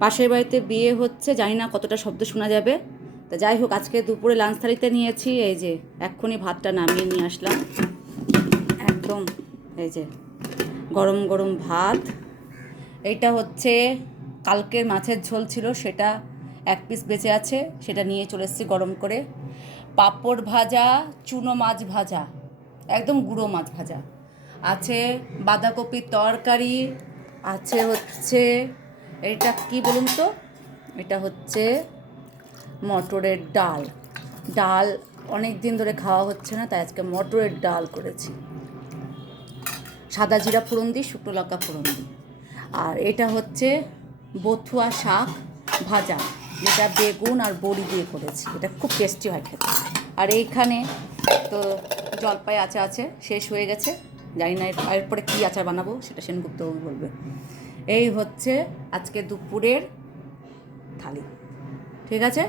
পাশের বাড়িতে বিয়ে হচ্ছে, জানি না কতটা শব্দ শোনা যাবে। তা যাই হোক, আজকে দুপুরে লাঞ্চ থালিতে নিয়েছি এই যে এক্ষুনি ভাতটা নামিয়ে নিয়ে আসলাম একদম। এই যে গরম গরম ভাত। এইটা হচ্ছে কালকের মাছের ঝোল ছিল, সেটা এক পিস বেঁচে আছে, সেটা নিয়ে চলে এসেছি গরম করে। পাঁপড় ভাজা, চুনো মাছ ভাজা, একদম গুঁড়ো মাছ ভাজা আছে, বাঁধাকপির তরকারি আছে, হচ্ছে এটা কি বলুন তো, এটা হচ্ছে মটরের ডাল। ডাল অনেক দিন ধরে খাওয়া হচ্ছে না, তাই আজকে মটরের ডাল করেছি, সাদা জিরা ফোড়ন দিই, শুকনো লঙ্কা ফোড়ন দিই। আর এটা হচ্ছে বথুয়া শাক ভাজা, যেটা বেগুন আর বড়ি দিয়ে করেছি, এটা খুব টেস্টি হয় খেতে। আর এইখানে তো জলপাই আচার আছে, শেষ হয়ে গেছে, জানি না এরপরে কী আচার বানাবো সেটা সেনগুপ্তবাবু বলবে। এই হচ্ছে আজকে দুপুরের থালি, ঠিক আছে।